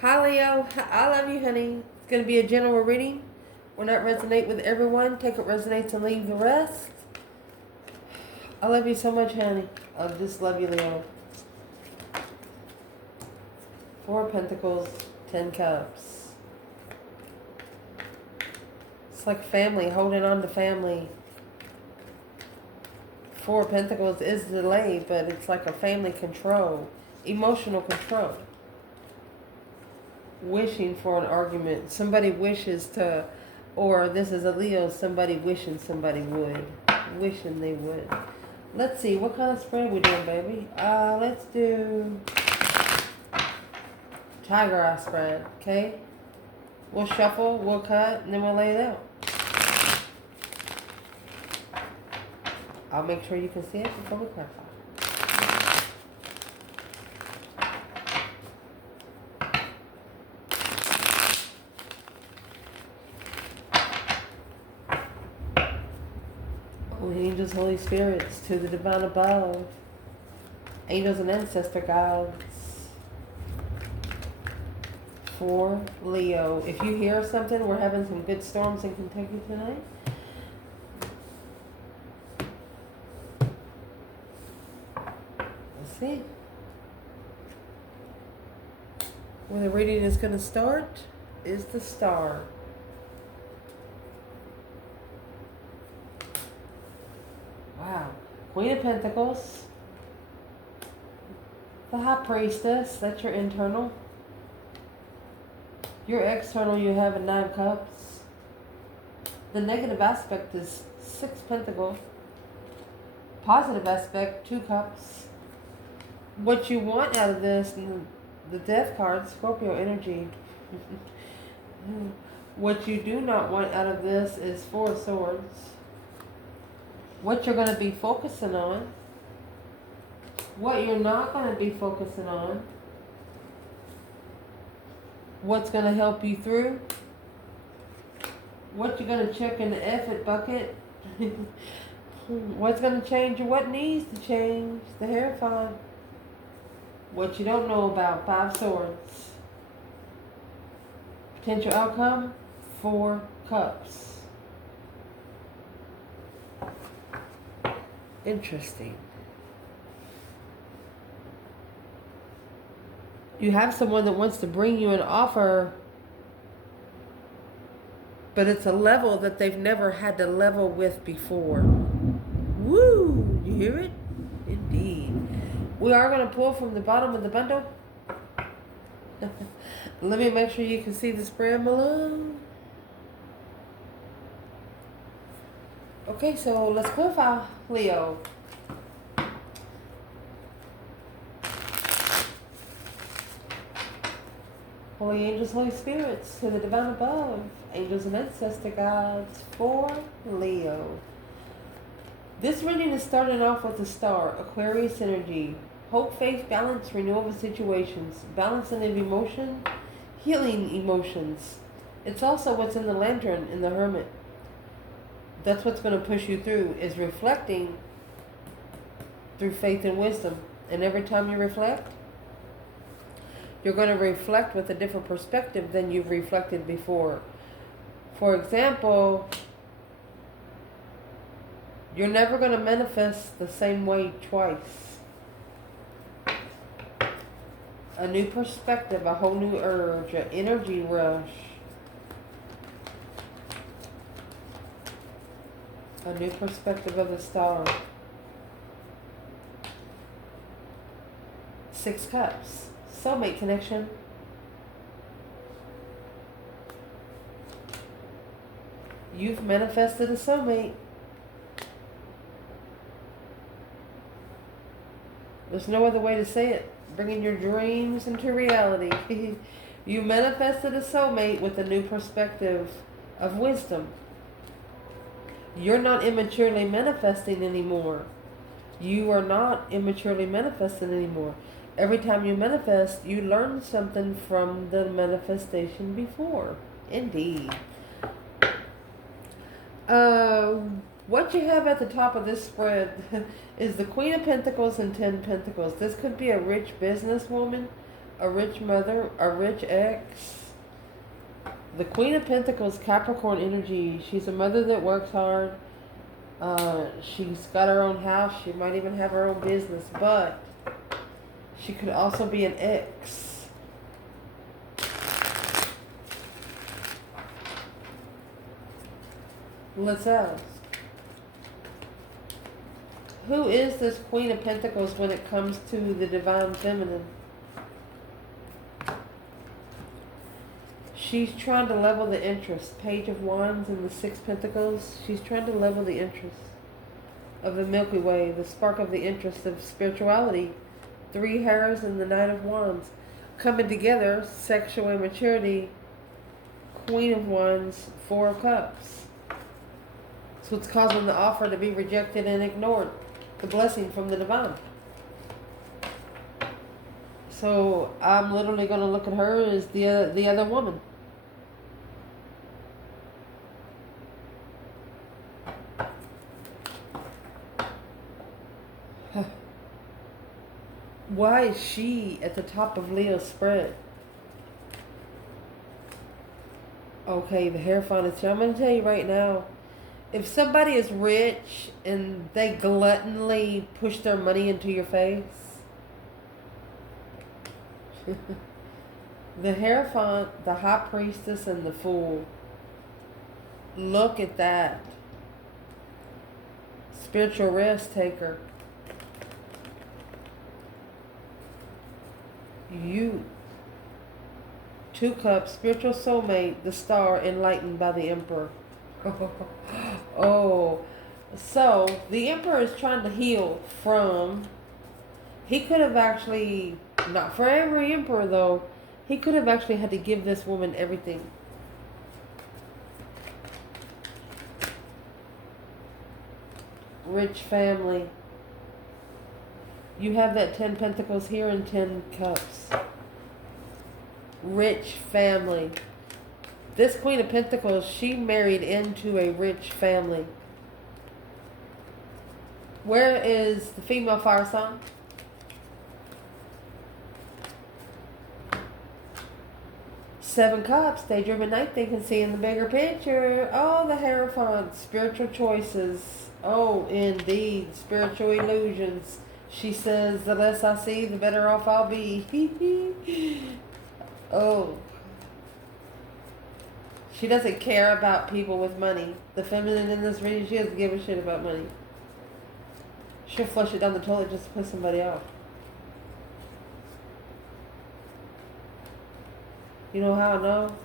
Hi, Leo. I love you, honey. It's going to be a general reading. Will not resonate with everyone. Take what resonates and leave the rest. I love you so much, honey. I just love you, Leo. 4 of Pentacles, 10 Cups. It's like family, holding on to family. 4 of Pentacles is delayed, but it's like a family control. Emotional control. Wishing for an argument. Somebody wishes to, or this is a Leo, somebody wishing somebody would. Wishing they would. Let's see, what kind of spread we doing, baby? Let's do tiger eye spread, okay? We'll shuffle, we'll cut, and then we'll lay it out. I'll make sure you can see it before we clarify. Oh, angels, Holy Spirits, to the divine above. Angels and ancestor guides. For Leo. If you hear something, we're having some good storms in Kentucky tonight. Let's see. Where the reading is going to start is the Star. Wow. Queen of Pentacles. The High Priestess. That's your internal. Your external, you have a 9 Cups. The negative aspect is 6 Pentacles. Positive aspect, 2 Cups. What you want out of this, the Death card, Scorpio energy. What you do not want out of this is 4 of Swords. What you're going to be focusing on. What you're not going to be focusing on. What's going to help you through. What you're going to check in the effort bucket. What's going to change or what needs to change. The Hierophant. What you don't know about. 5 Swords. Potential outcome. 4 Cups. Interesting. You have someone that wants to bring you an offer, but it's a level that they've never had to level with before. Woo! You hear it? Indeed. We are going to pull from the bottom of the bundle. Let me make sure you can see the spread below. Okay, so let's clarify, Leo. Holy angels, Holy Spirits, to the divine above, angels and ancestor guides for Leo. This reading is starting off with the Star, Aquarius energy, hope, faith, balance, renewal of situations, balancing of emotion, healing emotions. It's also what's in the Lantern in the Hermit. That's what's going to push you through, is reflecting through faith and wisdom. And every time you reflect, you're going to reflect with a different perspective than you've reflected before. For example, you're never going to manifest the same way twice. A new perspective, a whole new urge, an energy rush. A new perspective of the Star. 6 Cups. Soulmate connection. You've manifested a soulmate. There's no other way to say it. Bringing your dreams into reality. You manifested a soulmate with a new perspective of wisdom. You're not immaturely manifesting anymore. You are not immaturely manifesting anymore. Every time you manifest, you learn something from the manifestation before. Indeed. What you have at the top of this spread is the Queen of Pentacles and 10 Pentacles. This could be a rich businesswoman, a rich mother, a rich ex. The Queen of Pentacles, Capricorn energy. She's a mother that works hard. She's got her own house. She might even have her own business, but she could also be an ex. Let's ask. Who is this Queen of Pentacles when it comes to the Divine Feminine? She's trying to level the interest. Page of Wands and the Six Pentacles. She's trying to level the interest of the Milky Way, the spark of the interest of spirituality. Three Hairs and the Knight of Wands. Coming together, sexual immaturity, Queen of Wands, Four of Cups. So it's causing the offer to be rejected and ignored. The blessing from the divine. So I'm literally going to look at her as the other woman. Why is she at the top of Leo's spread? Okay, the Hierophant is here. I'm going to tell you right now, if somebody is rich and they gluttonly push their money into your face, the Hierophant, the High Priestess, and the Fool, look at that. Spiritual rest taker. You. Two Cups, spiritual soulmate, the Star, enlightened by the Emperor. Oh, so the Emperor is trying to heal from, he could have actually, not for every Emperor though, he could have actually had to give this woman everything. Rich family. You have that 10 Pentacles here and 10 Cups. Rich family. This Queen of Pentacles, she married into a rich family. Where is the female fire sign? Seven Cups, daydream at night, thinking, seeing the bigger picture. Oh, the Hierophant, spiritual choices. Oh, indeed, spiritual illusions. She says, the less I see, the better off I'll be. Oh. She doesn't care about people with money. The feminine in this reading, she doesn't give a shit about money. She'll flush it down the toilet just to piss somebody off. You know how I know?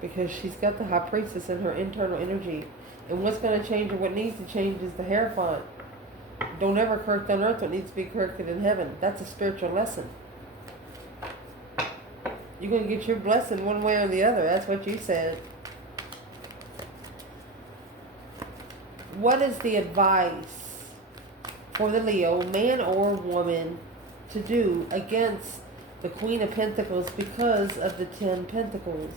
Because she's got the High Priestess in her internal energy. And what's going to change or what needs to change is the Hierophant. Don't ever correct on earth what needs to be corrected in heaven. That's a spiritual lesson. You're going to get your blessing one way or the other. That's what you said. What is the advice for the Leo, man or woman, to do against the Queen of Pentacles because of the 10 Pentacles?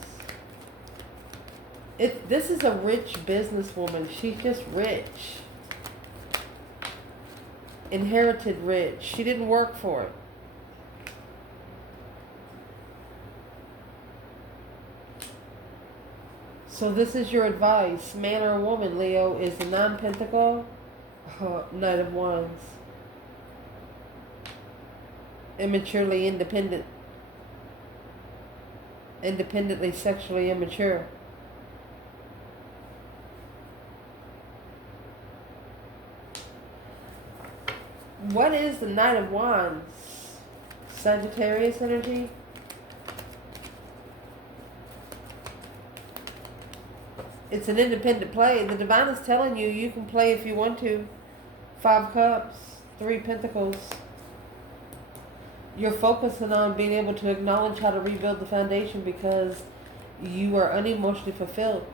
This is a rich businesswoman. She's just rich. Inherited rich. She didn't work for it. So this is your advice, man or woman, Leo, is the 9 Pentacle, Knight of Wands. Immaturely independent. Independently sexually immature. What is the Knight of Wands? Sagittarius energy? It's an independent play. The divine is telling you you can play if you want to. 5 Cups, 3 Pentacles. You're focusing on being able to acknowledge how to rebuild the foundation because you are unemotionally fulfilled.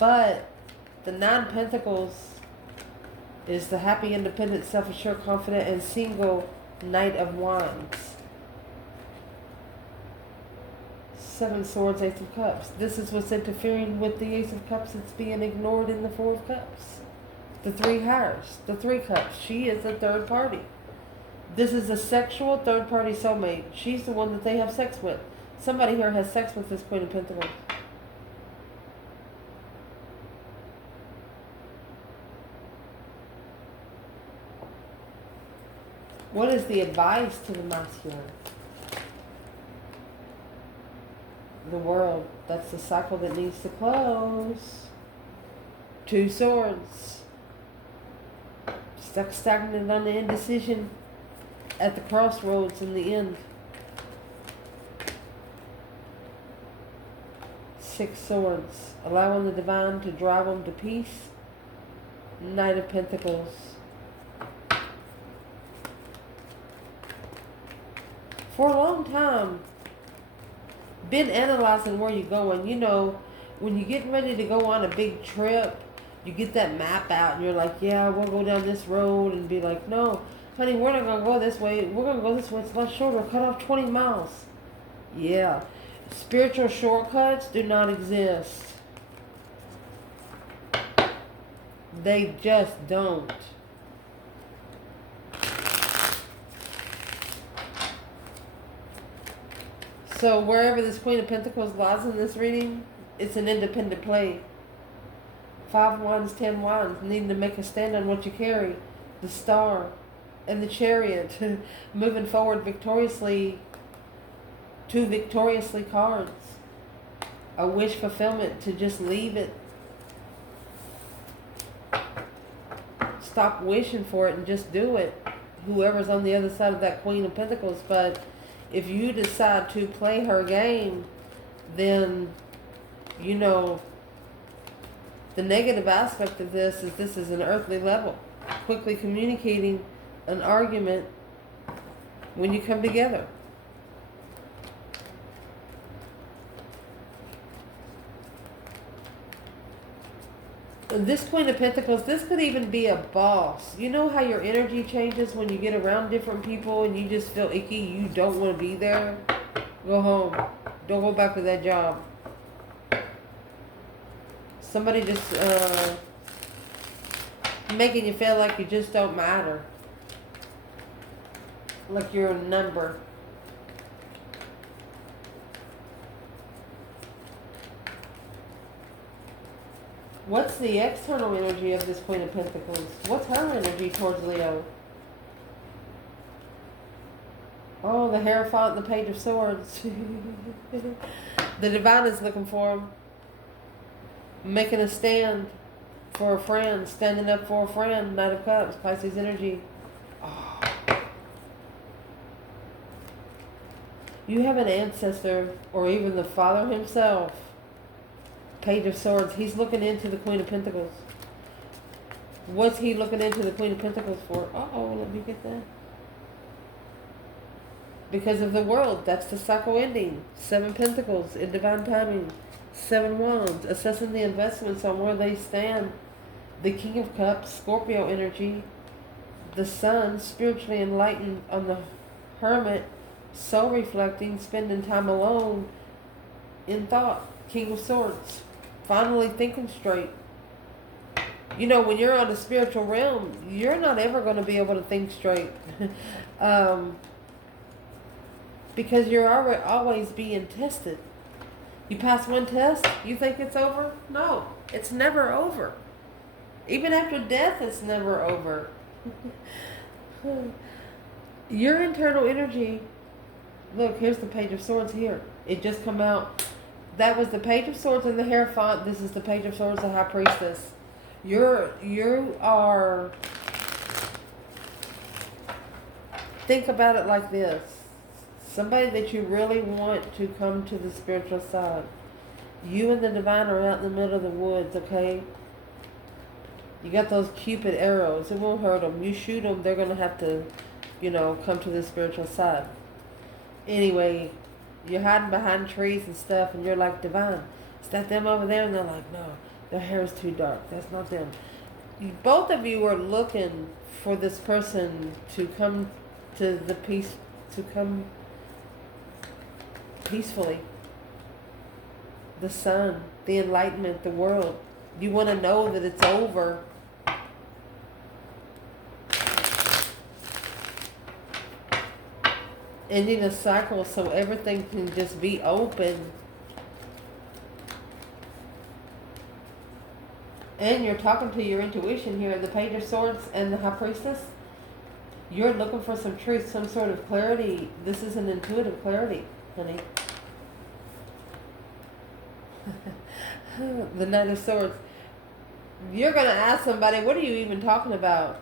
But the 9 Pentacles is the happy, independent, self-assured, confident, and single Knight of Wands. 7 Swords, Ace of Cups. This is what's interfering with the Ace of Cups. It's being ignored in the 4 of Cups. The 3 Hairs, the 3 Cups. She is the third party. This is a sexual third-party soulmate. She's the one that they have sex with. Somebody here has sex with this Queen of Pentacles. What is the advice to the masculine? The world. That's the cycle that needs to close. 2 swords. Stuck stagnant on the indecision at the crossroads in the end. 6 swords. Allowing the divine to drive them to peace. Knight of Pentacles. For a long time, been analyzing where you're going. You know, when you're getting ready to go on a big trip, you get that map out and you're like, yeah, we'll go down this road, and be like, no, honey, we're not going to go this way. We're going to go this way. It's a lot shorter. Cut off 20 miles. Yeah. Spiritual shortcuts do not exist. They just don't. So wherever this Queen of Pentacles lies in this reading, it's an independent play. 5 wands, 10 wands, needing to make a stand on what you carry. The Star and the Chariot, moving forward victoriously. 2 victoriously cards. A wish fulfillment to just leave it. Stop wishing for it and just do it. Whoever's on the other side of that Queen of Pentacles. But if you decide to play her game, then, you know, the negative aspect of this is an earthly level. Quickly communicating an argument when you come together. This Queen of Pentacles, this could even be a boss. You know how your energy changes when you get around different people and you just feel icky, you don't want to be there? Go home. Don't go back to that job. Somebody just making you feel like you just don't matter. Like you're a number. What's the external energy of this Queen of Pentacles? What's her energy towards Leo? Oh, the Hierophant and the Page of Swords. The Divine is looking for him. Making a stand for a friend. Standing up for a friend. Knight of Cups. Pisces energy. Oh. You have an ancestor, or even the Father himself. Page of Swords. He's looking into the Queen of Pentacles. What's he looking into the Queen of Pentacles for? Uh-oh, let me get that. Because of the world. That's the cycle ending. 7 Pentacles in divine timing. 7 Wands. Assessing the investments on where they stand. The King of Cups. Scorpio energy. The Sun. Spiritually enlightened on the Hermit. Soul reflecting. Spending time alone in thought. King of Swords. Finally thinking straight. You know, when you're on the spiritual realm, you're not ever going to be able to think straight. Because you're always being tested. You pass one test, you think it's over? No, it's never over. Even after death, it's never over. Your internal energy. Look, here's the Page of Swords here. It just come out. That was the Page of Swords and the Hierophant. This is the Page of Swords, the High Priestess. You are... Think about it like this. Somebody that you really want to come to the spiritual side. You and the Divine are out in the middle of the woods, okay? You got those Cupid arrows. It won't hurt them. You shoot them, they're going to have to, you know, come to the spiritual side. Anyway, you're hiding behind trees and stuff, and you're like, Divine, is that them over there? And they're like, no, their hair is too dark. That's not them. Both of you are looking for this person to come to the peace, to come peacefully. The Sun, the enlightenment, the world. You want to know that it's over. ending a cycle so everything can just be open. And you're talking to your intuition here, the Page of Swords and the High Priestess. You're looking for some truth, some sort of clarity. This is an intuitive clarity, honey. The Knight of Swords. You're going to ask somebody, what are you even talking about?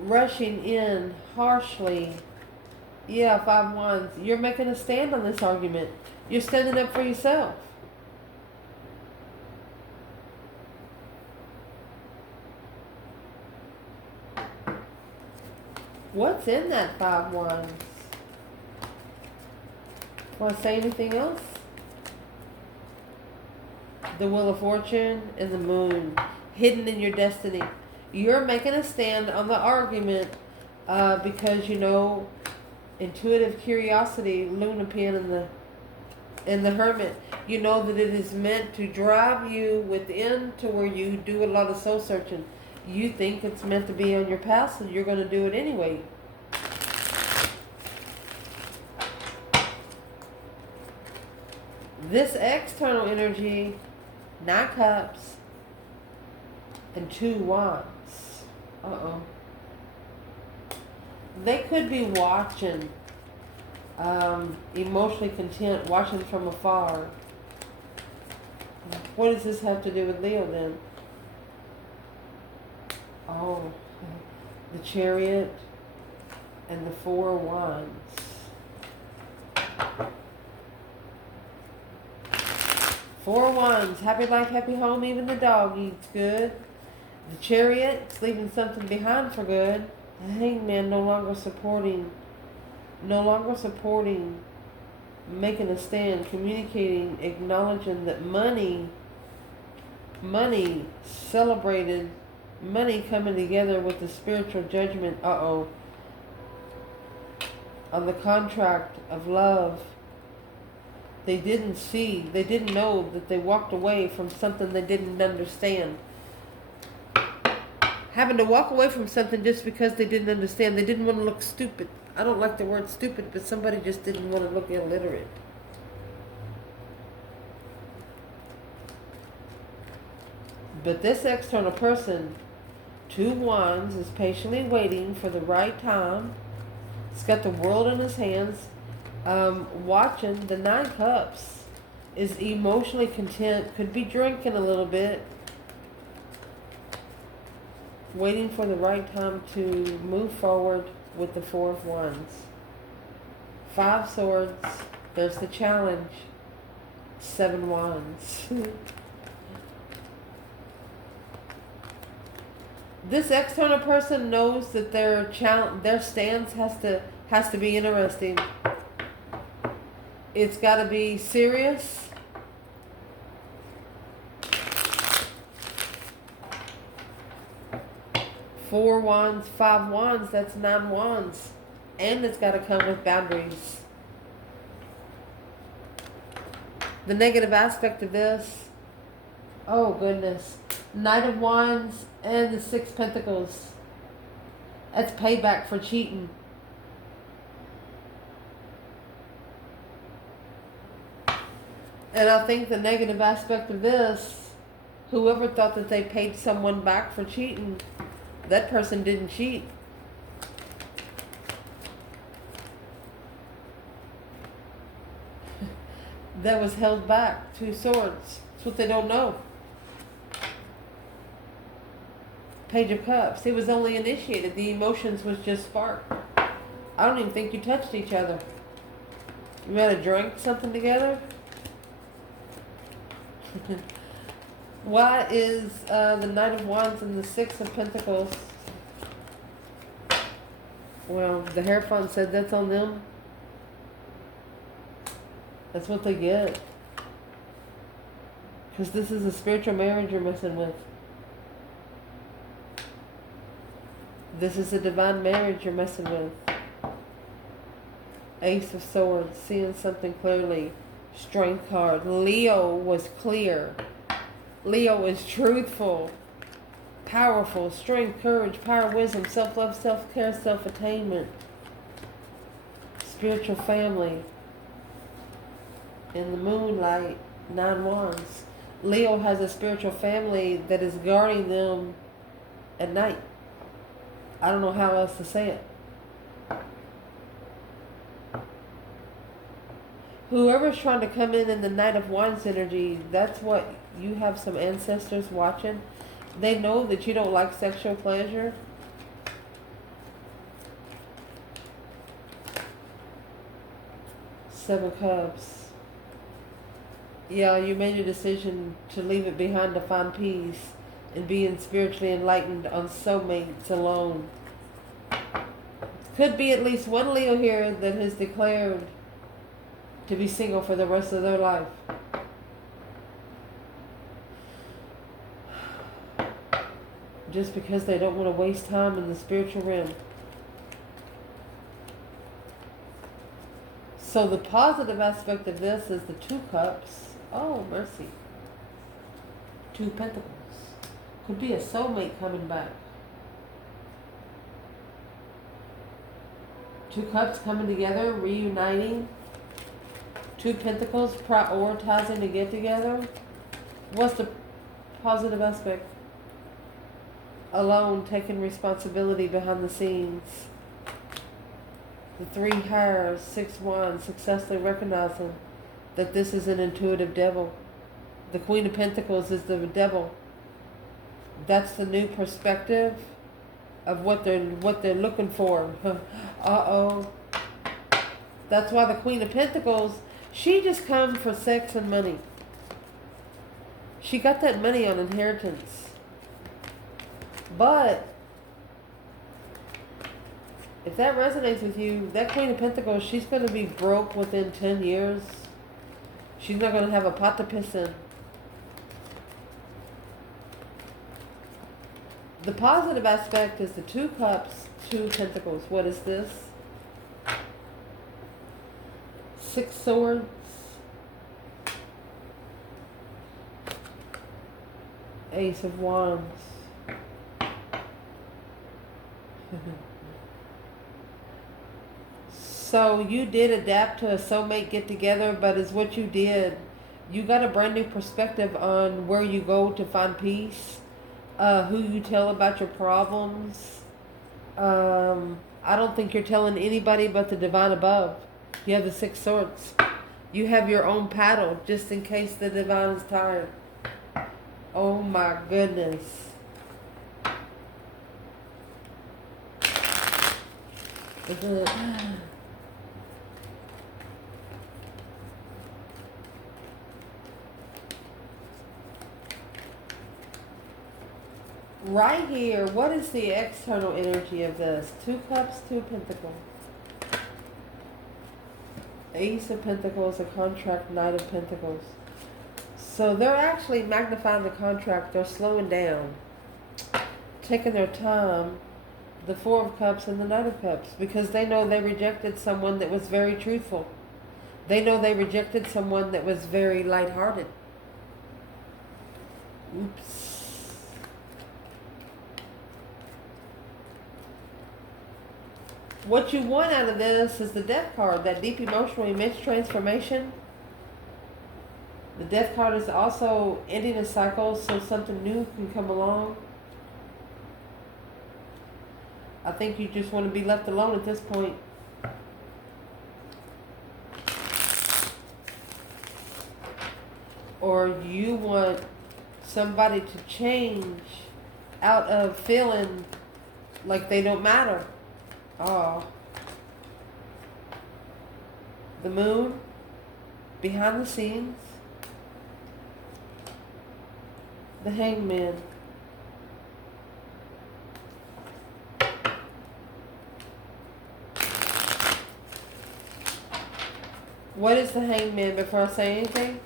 Rushing in harshly. Yeah, 5 Wands. You're making a stand on this argument. You're standing up for yourself. What's in that 5 Wands? Want to say anything else? The Wheel of Fortune and the Moon. Hidden in your destiny. You're making a stand on the argument because, you know, intuitive curiosity, Luna Pin and the Hermit. You know that it is meant to drive you within to where you do a lot of soul searching. You think it's meant to be on your path, so you're going to do it anyway. This external energy, 9 Cups and 2 Wands. Uh-oh. They could be watching, emotionally content, watching from afar. What does this have to do with Leo then? Oh, the Chariot and the 4 Wands. 4 Wands, happy life, happy home, even the dog eats good. The Chariot, it's leaving something behind for good. The Hangman, no longer supporting, making a stand, communicating, acknowledging that money celebrated, money coming together with the spiritual judgment, on the contract of love. They didn't know that they walked away from something they didn't understand. Having to walk away from something just because they didn't understand. They didn't want to look stupid. I don't like the word stupid, but somebody just didn't want to look illiterate. But this external person, 2 Wands, is patiently waiting for the right time. He's got the world in his hands. Watching the 9 Cups, is emotionally content, could be drinking a little bit, waiting for the right time to move forward with the 4 of Wands. 5 Swords, there's the challenge, 7 Wands. This external person knows that their stance has to be interesting. It's got to be serious. Four Wands, 5 Wands, that's 9 Wands. And it's got to come with boundaries. The negative aspect of this, oh goodness. Knight of Wands and the 6 Pentacles. That's payback for cheating. And I think the negative aspect of this, whoever thought that they paid someone back for cheating, that person didn't cheat. That was held back. 2 Swords. That's what they don't know. Page of Cups. It was only initiated. The emotions was just sparked. I don't even think you touched each other. You might have drank something together. Why is the Knight of Wands and the 6 of Pentacles? Well, the Hierophant said that's on them. That's what they get. Because this is a spiritual marriage you're messing with. This is a divine marriage you're messing with. Ace of Swords, seeing something clearly. Strength card. Leo was clear. Leo is truthful. Powerful. Strength, courage, power, wisdom, self-love, self-care, self-attainment. spiritual family in the moonlight, 9 wands. Leo has a spiritual family that is guarding them at night. I don't know how else to say it. Whoever's trying to come in the Knight of Wands energy, that's what you have some ancestors watching. They know that you don't like sexual pleasure. Seven Cups. Yeah, you made a decision to leave it behind to find peace and being spiritually enlightened on soulmates alone. Could be at least one Leo here that has declared to be single for the rest of their life. Just because they don't want to waste time in the spiritual realm. So the positive aspect of this is the 2 cups. Oh, mercy. 2 pentacles. Could be a soulmate coming back. 2 cups coming together, reuniting. 2 pentacles, prioritizing to get together. What's the positive aspect? Alone, taking responsibility behind the scenes. The 3 hairs, 6 wands, successfully recognizing that this is an intuitive devil. The Queen of Pentacles is the devil. That's the new perspective of what they're looking for. Uh-oh. That's why the Queen of Pentacles, she just come for sex and money. She got that money on inheritance. But if that resonates with you, that Queen of Pentacles, she's going to be broke within 10 years. She's not going to have a pot to piss in. The positive aspect is the 2 cups, 2 pentacles. What is this? 6 swords. Ace of wands. So you did adapt to a soulmate get together, but is what you did. You got a brand new perspective on where you go to find peace, who you tell about your problems. I don't think you're telling anybody but the divine above. You have the 6 swords. You have your own paddle just in case the divine is tired. Oh my goodness. Right here, what is the external energy of this? 2 cups, 2 pentacles. Ace of Pentacles, a contract, Knight of Pentacles. So they're actually magnifying the contract. They're slowing down, taking their time. The 4 of Cups and the Knight of Cups, because they know they rejected someone that was very truthful. They know they rejected someone that was very lighthearted. Oops. What you want out of this is the Death card, that deep emotional immense transformation. The Death card is also ending a cycle so something new can come along. I think you just want to be left alone at this point. Or you want somebody to change out of feeling like they don't matter. Oh. The Moon, behind the scenes. The Hangman. What is the Hangman before I say anything?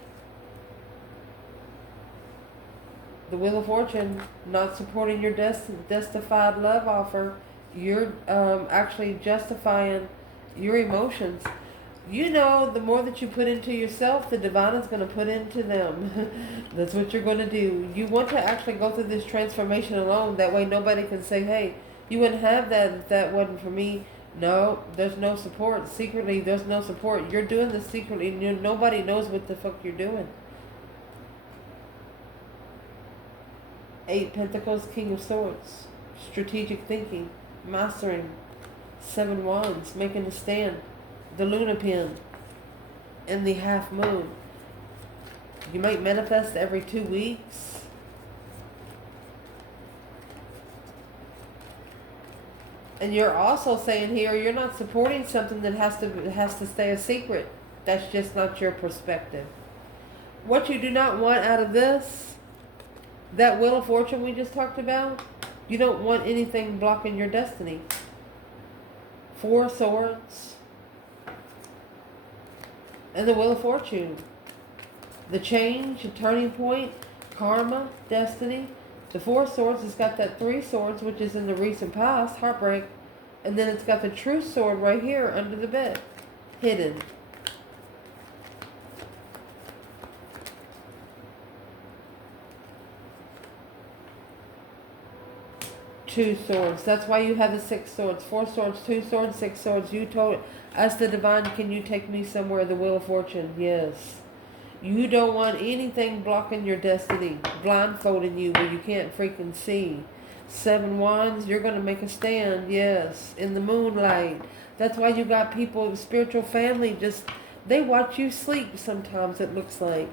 The Wheel of Fortune, not supporting your justified love offer. You're actually justifying your emotions. You know, the more that you put into yourself, the divine is going to put into them. That's what you're going to do. You want to actually go through this transformation alone. That way nobody can say, hey, you wouldn't have that if that wasn't for me. No, there's no support. Secretly, there's no support. You're doing this secretly. Nobody knows what the fuck you're doing. 8 Pentacles, King of Swords. Strategic thinking. Mastering. 7 Wands. Making a stand. The Luna Pin. And the Half Moon. You might manifest every 2 weeks. And you're also saying here, you're not supporting something that has to stay a secret. That's just not your perspective. What you do not want out of this, that Wheel of Fortune we just talked about, you don't want anything blocking your destiny. 4 Swords. And the Wheel of Fortune. The change, a turning point, karma, destiny. The 4 Swords has got that 3 Swords, which is in the recent past, heartbreak. And then it's got the True Sword right here under the bed, hidden. Two Swords. That's why you have the 6 Swords. 4 Swords, 2 Swords, 6 Swords. You told it. As the divine, can you take me somewhere? The Wheel of Fortune. Yes. You don't want anything blocking your destiny, blindfolding you where you can't freaking see. 7 Wands, you're going to make a stand, yes, in the moonlight. That's why you got people, spiritual family, just, they watch you sleep sometimes, it looks like.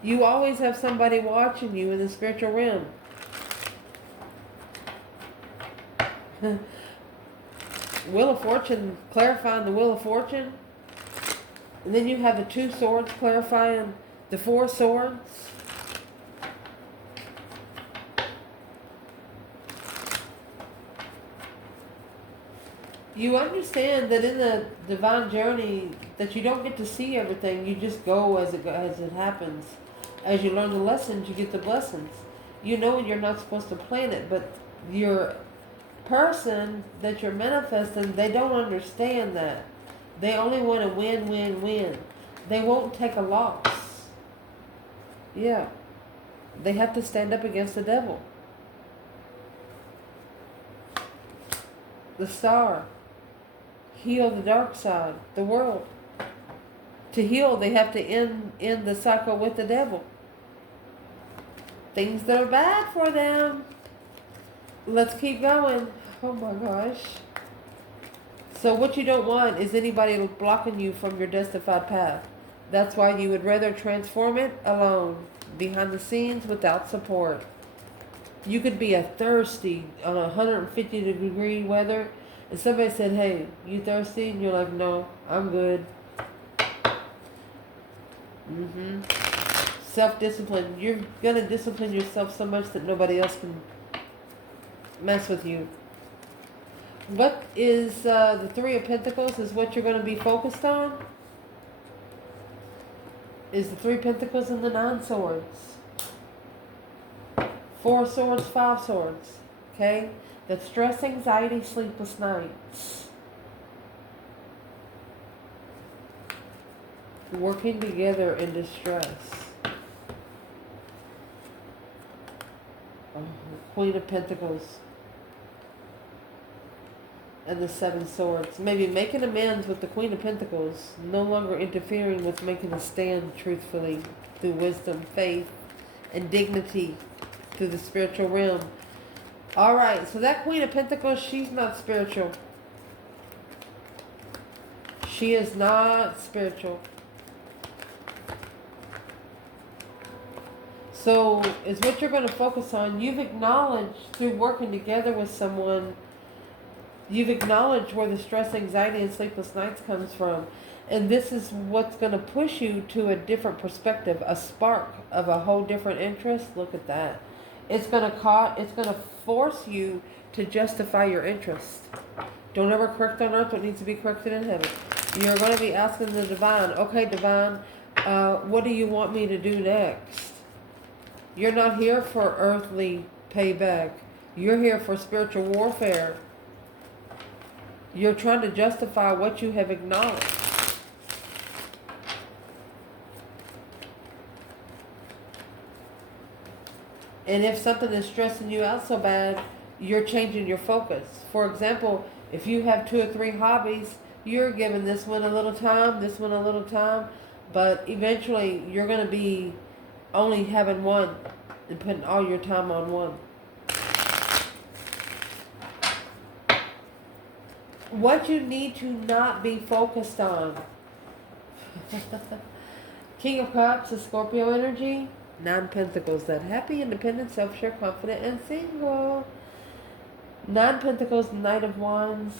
You always have somebody watching you in the spiritual realm. Wheel of Fortune, clarifying the Wheel of Fortune. And then you have the 2 Swords clarifying the 4 Swords. You understand that in the divine journey that you don't get to see everything. You just go as it happens. As you learn the lessons, you get the blessings. You know you're not supposed to plan it, but your person that you're manifesting, they don't understand that. They only want to win, win, win. They won't take a loss. Yeah. They have to stand up against the devil. The Star. Heal the dark side, the world. To heal, they have to end the cycle with the devil. Things that are bad for them. Let's keep going. Oh my gosh. So what you don't want is anybody blocking you from your destined path. That's why you would rather transform it alone, behind the scenes, without support. You could be a thirsty on 150-degree weather, and somebody said, hey, you thirsty? And you're like, no, I'm good. Self-discipline. You're going to discipline yourself so much that nobody else can mess with you. What is the 3 of Pentacles is what you're going to be focused on? Is the 3 Pentacles and the 9 Swords. 4 Swords, 5 Swords. Okay? That's stress, anxiety, sleepless nights. Working together in distress. Queen of Pentacles. And the 7 Swords. Maybe making amends with the Queen of Pentacles. No longer interfering with making a stand truthfully. Through wisdom, faith, and dignity. Through the spiritual realm. Alright, so that Queen of Pentacles, she's not spiritual. She is not spiritual. So, is what you're going to focus on. You've acknowledged through working together with someone, you've acknowledged where the stress, anxiety, and sleepless nights comes from. And this is what's going to push you to a different perspective, a spark of a whole different interest. Look at that. It's going to force you to justify your interest. Don't ever correct on earth what needs to be corrected in heaven. You're going to be asking the divine, okay, divine, what do you want me to do next? You're not here for earthly payback. You're here for spiritual warfare. You're trying to justify what you have acknowledged. And if something is stressing you out so bad, you're changing your focus For example, if you have 2 or 3 hobbies, you're giving this one a little time, this one a little time, but eventually you're going to be only having one and putting all your time on one. What you need to not be focused on. King of Cups is Scorpio energy. 9 Pentacles, that happy, independent, self-sure, confident, and single. 9 Pentacles, Knight of Wands,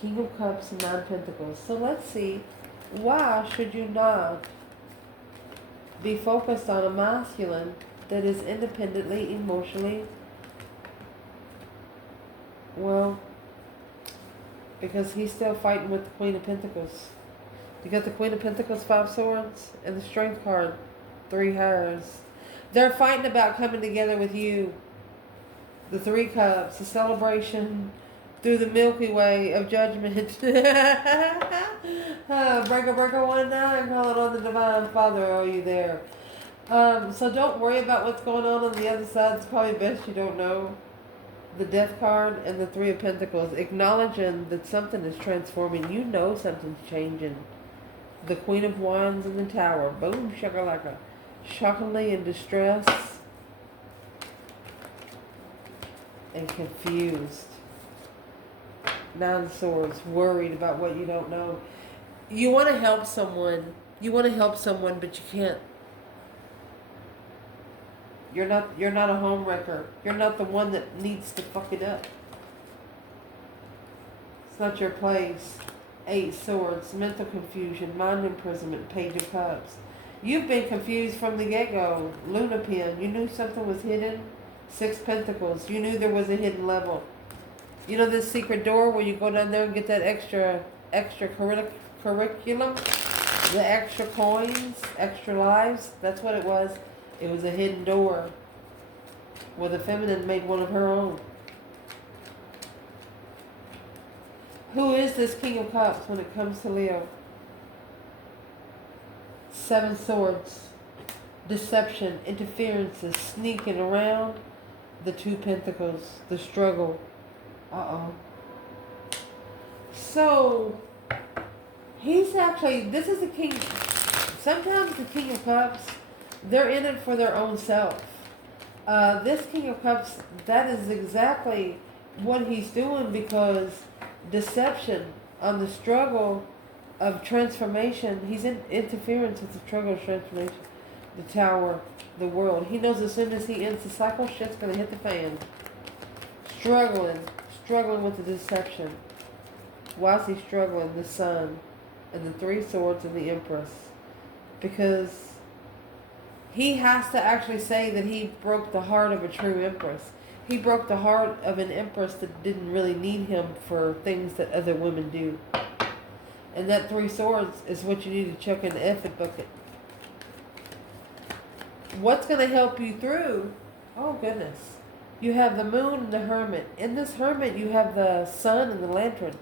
King of Cups, and 9 Pentacles. So let's see, why should you not be focused on a masculine that is independently, emotionally, well, because he's still fighting with the Queen of Pentacles. You got the Queen of Pentacles, 5 Swords, and the Strength card, 3 Hairs. They're fighting about coming together with you. The 3 Cups, the celebration through the Milky Way of judgment. Breaker 1-9, calling on the Divine Father. Are you there? So don't worry about what's going on the other side. It's probably best you don't know. The Death card and the 3 of Pentacles, acknowledging that something is transforming. You know something's changing. The Queen of Wands and the Tower. Boom, shakalaka. Shockingly in distress and confused. 9 Swords, worried about what you don't know. You want to help someone. You want to help someone, but you can't. You're not a homewrecker. You're not the one that needs to fuck it up. It's not your place. 8 Swords, mental confusion, mind imprisonment, Page of Cups. You've been confused from the get-go. Luna Pin, you knew something was hidden. 6 Pentacles, you knew there was a hidden level. You know this secret door where you go down there and get that extra curriculum? The extra coins, extra lives? That's what it was. It was a hidden door where the feminine made one of her own. Who is this King of Cups when it comes to Leo? 7 Swords, deception, interferences, sneaking around. The 2 Pentacles, the struggle. Uh-oh. So, he's actually, this is a king. Sometimes the King of Cups, they're in it for their own self. This King of Cups, that is exactly what he's doing, because deception on the struggle of transformation, he's in interference with the struggle of transformation. The Tower, the world. He knows as soon as he ends the cycle, shit's going to hit the fan. Struggling with the deception. Why is he struggling? The Sun and the 3 Swords and the Empress. Because he has to actually say that he broke the heart of a true Empress. He broke the heart of an Empress that didn't really need him for things that other women do. And that 3 Swords is what you need to chuck in the effort bucket. What's going to help you through? Oh, goodness. You have the Moon and the Hermit. In this Hermit, you have the Sun and the Lantern.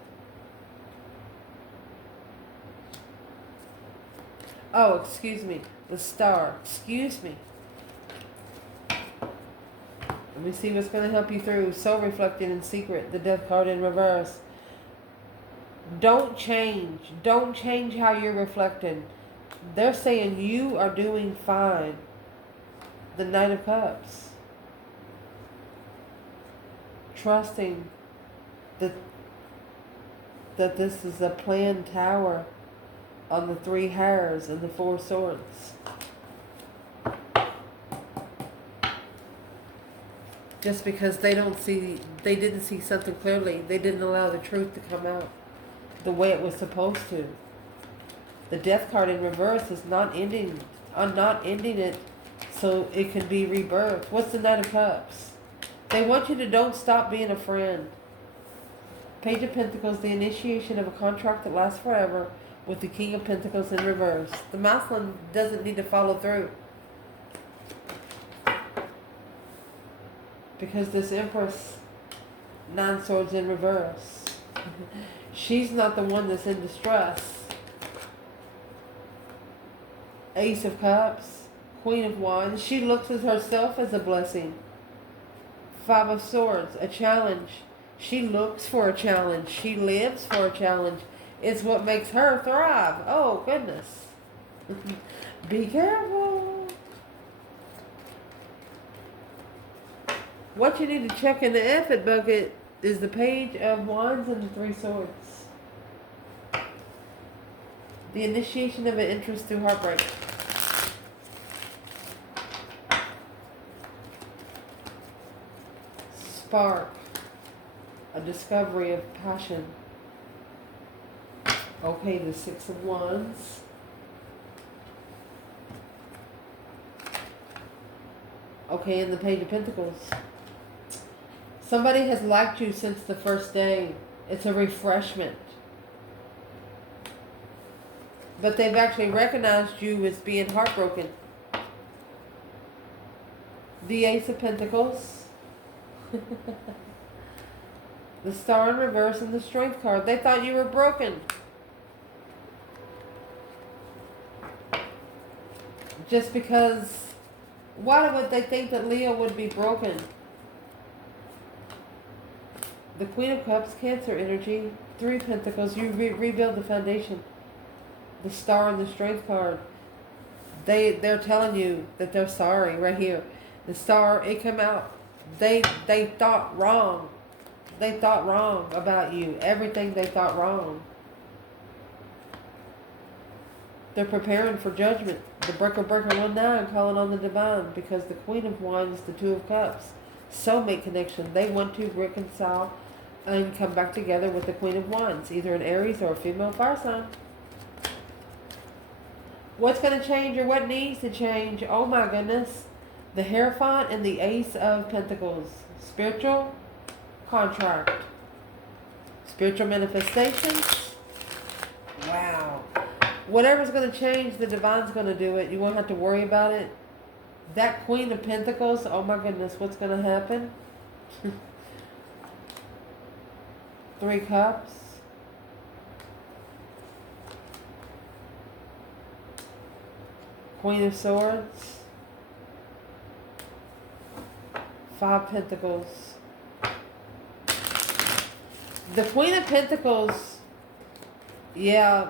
Oh, excuse me. The Star. Excuse me. Let me see what's going to help you through. Soul reflecting in secret. The Death card in reverse. Don't change. Don't change how you're reflecting. They're saying you are doing fine. The Knight of Cups. Trusting that this is a planned tower on the 3 Hairs and the 4 Swords. Just because they didn't see something clearly, they didn't allow the truth to come out the way it was supposed to. The Death card in reverse is not ending it so it can be rebirthed. What's the Knight of Cups? They want you to don't stop being a friend. Page of Pentacles, the initiation of a contract that lasts forever with the King of Pentacles in reverse. The masculine doesn't need to follow through. Because this Empress, 9 Swords in reverse. She's not the one that's in distress. Ace of Cups, Queen of Wands. She looks at herself as a blessing. 5 of Swords, a challenge. She looks for a challenge. She lives for a challenge. It's what makes her thrive. Oh, goodness. Be careful. What you need to check in the effort bucket is the Page of Wands and the Three Swords. The initiation of an interest through heartbreak. Spark. A discovery of passion. Okay, the Six of Wands. Okay, and the Page of Pentacles. Somebody has liked you since the first day. It's a refreshment. But they've actually recognized you as being heartbroken. The Ace of Pentacles. The Star in reverse and the Strength card. They thought you were broken. Just because, why would they think that Leo would be broken? The Queen of Cups, Cancer energy, Three Pentacles, you rebuild the foundation. The Star and the Strength card. They're telling you that they're sorry right here. The Star, it came out. They thought wrong. They thought wrong about you. Everything they thought wrong. They're preparing for judgment. The breaker 19 calling on the divine, because the Queen of Wands, the Two of Cups, soulmate connection. They want to reconcile and come back together with the Queen of Wands, either an Aries or a female fire sign. What's going to change, or what needs to change? Oh my goodness. The Hierophant and the Ace of Pentacles. Spiritual contract. Spiritual manifestations. Wow. Whatever's going to change, the divine's going to do it. You won't have to worry about it. That Queen of Pentacles, oh my goodness, what's going to happen? Three Cups. Queen of Swords. Five Pentacles. The Queen of Pentacles, yeah,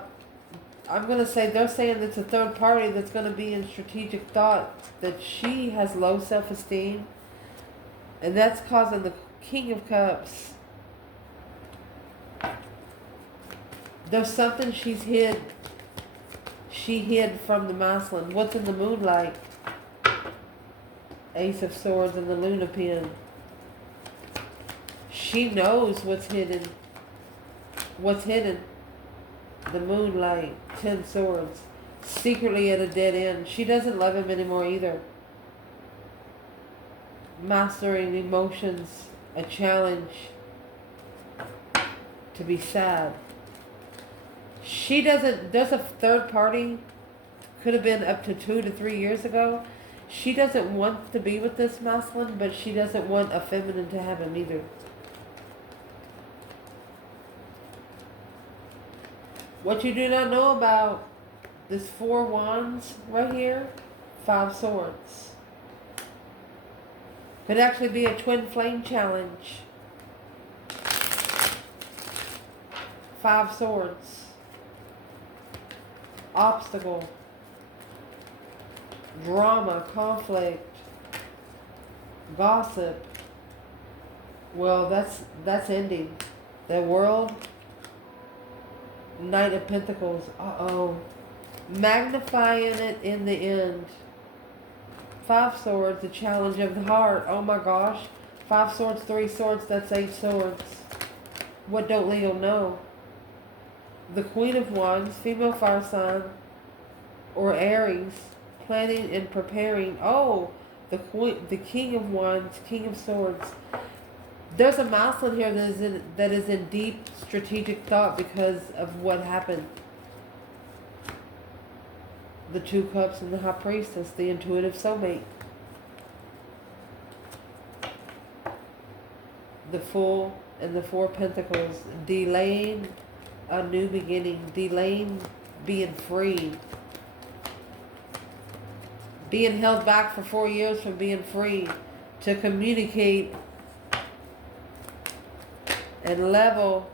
I'm going to say, they're saying it's a third party that's going to be in strategic thought, that she has low self-esteem, and that's causing the King of Cups. There's something she's hid. She hid from the masculine. What's in the moonlight? Ace of Swords and the Luna Pin. She knows what's hidden. What's hidden? The moonlight. 10 Swords. Secretly at a dead end. She doesn't love him anymore either. Mastering emotions. A challenge. To be sad. She doesn't, there's a third party, could have been up to 2 to 3 years ago. She doesn't want to be with this masculine, but she doesn't want a feminine to have him either. What you do not know about this 4 Wands right here, 5 Swords. Could actually be a twin flame challenge. 5 Swords. Obstacle, drama, conflict, gossip. Well, that's ending. The World, Knight of Pentacles. Uh-oh. Magnifying it in the end. 5 Swords, the challenge of the heart. Oh my gosh. 5 Swords, 3 Swords, that's 8 Swords. What don't Leo know? The Queen of Wands, female fire sign, or Aries, planning and preparing. Oh, the King of Wands, King of Swords. There's a masculine here that is in deep strategic thought because of what happened. The 2 Cups and the High Priestess, the intuitive soulmate. The Fool and the 4 Pentacles, delaying a new beginning, delaying being free, being held back for 4 years from being free, to communicate and level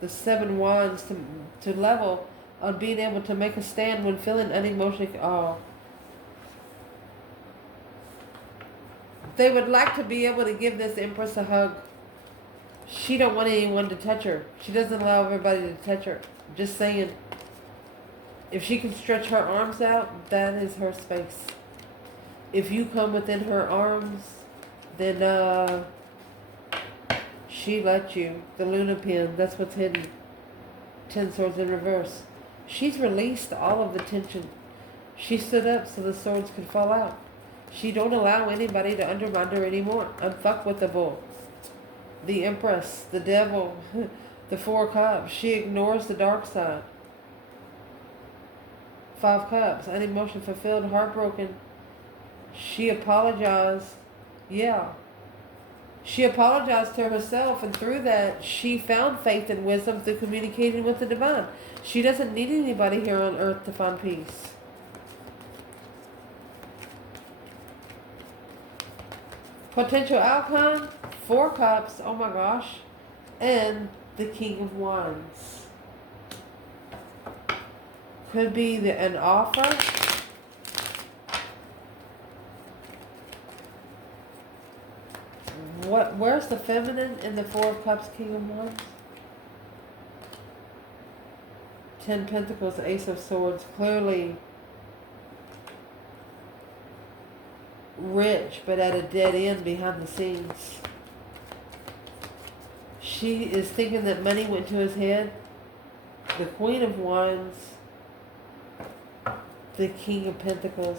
the 7 wands to level on being able to make a stand when feeling unemotional. Oh. They would like to be able to give this Empress a hug. She don't want anyone to touch her. She doesn't allow everybody to touch her. Just saying. If she can stretch her arms out, that is her space. If you come within her arms, then she let you. The Luna pin, that's what's hidden. 10 swords in reverse. She's released all of the tension. She stood up so the swords could fall out. She don't allow anybody to undermine her anymore. Unfuck with the bull. The Empress, the devil, the 4 cups. She ignores the dark side. 5 cups, unemotional, fulfilled, heartbroken. She apologized. Yeah. She apologized to herself, and through that, she found faith and wisdom through communicating with the divine. She doesn't need anybody here on earth to find peace. Potential outcome, 4 cups, oh my gosh, and the King of Wands. Could be an offer. Where's the feminine in the 4 of Cups, King of Wands? 10 Pentacles, Ace of Swords. Clearly rich, but at a dead end behind the scenes. She is thinking that money went to his head. The Queen of Wands. The King of Pentacles.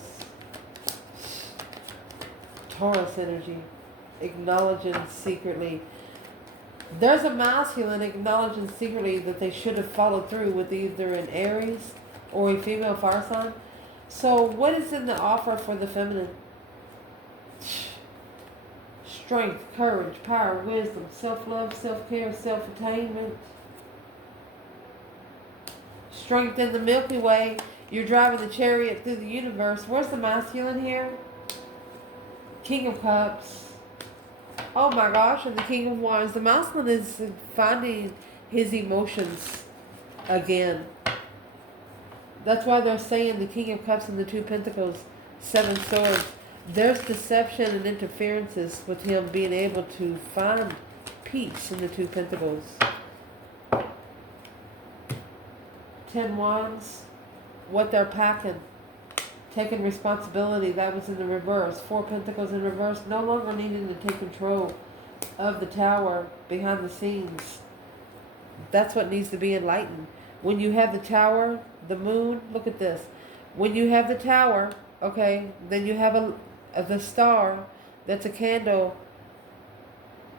Taurus energy. Acknowledging secretly. There's a masculine acknowledging secretly that they should have followed through with either an Aries or a female fire sign. So what is in the offer for the feminine? Strength, courage, power, wisdom, self-love, self-care, self-attainment. Strength in the Milky Way. You're driving the chariot through the universe. Where's the masculine here? King of Cups. Oh my gosh, and the King of Wands. The masculine is finding his emotions again. That's why they're saying the King of Cups and the 2 Pentacles, 7 Swords. There's deception and interferences with him being able to find peace in the 2 Pentacles. 10 Wands. What they're packing. Taking responsibility. That was in the reverse. 4 Pentacles in reverse. No longer needing to take control of the Tower behind the scenes. That's what needs to be enlightened. When you have the Tower, the Moon, look at this. When you have the Tower, okay, then you have the star, that's a candle,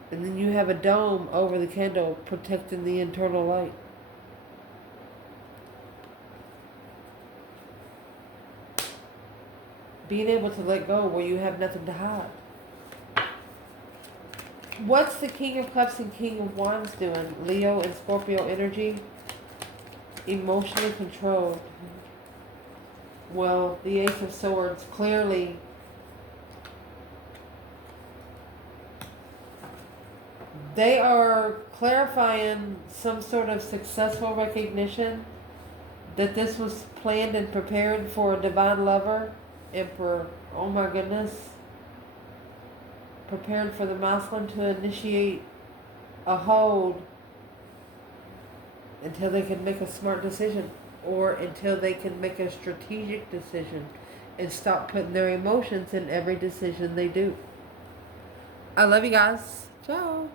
and then you have a dome over the candle protecting the internal light. Being able to let go where you have nothing to hide. What's the King of Cups and King of Wands doing? Leo and Scorpio energy. Emotionally controlled. Well, the Ace of Swords, clearly they are clarifying some sort of successful recognition that this was planned and prepared for a divine lover. Emperor, oh my goodness. Prepared for the masculine to initiate a hold until they can make a smart decision, or until they can make a strategic decision and stop putting their emotions in every decision they do. I love you guys. Ciao.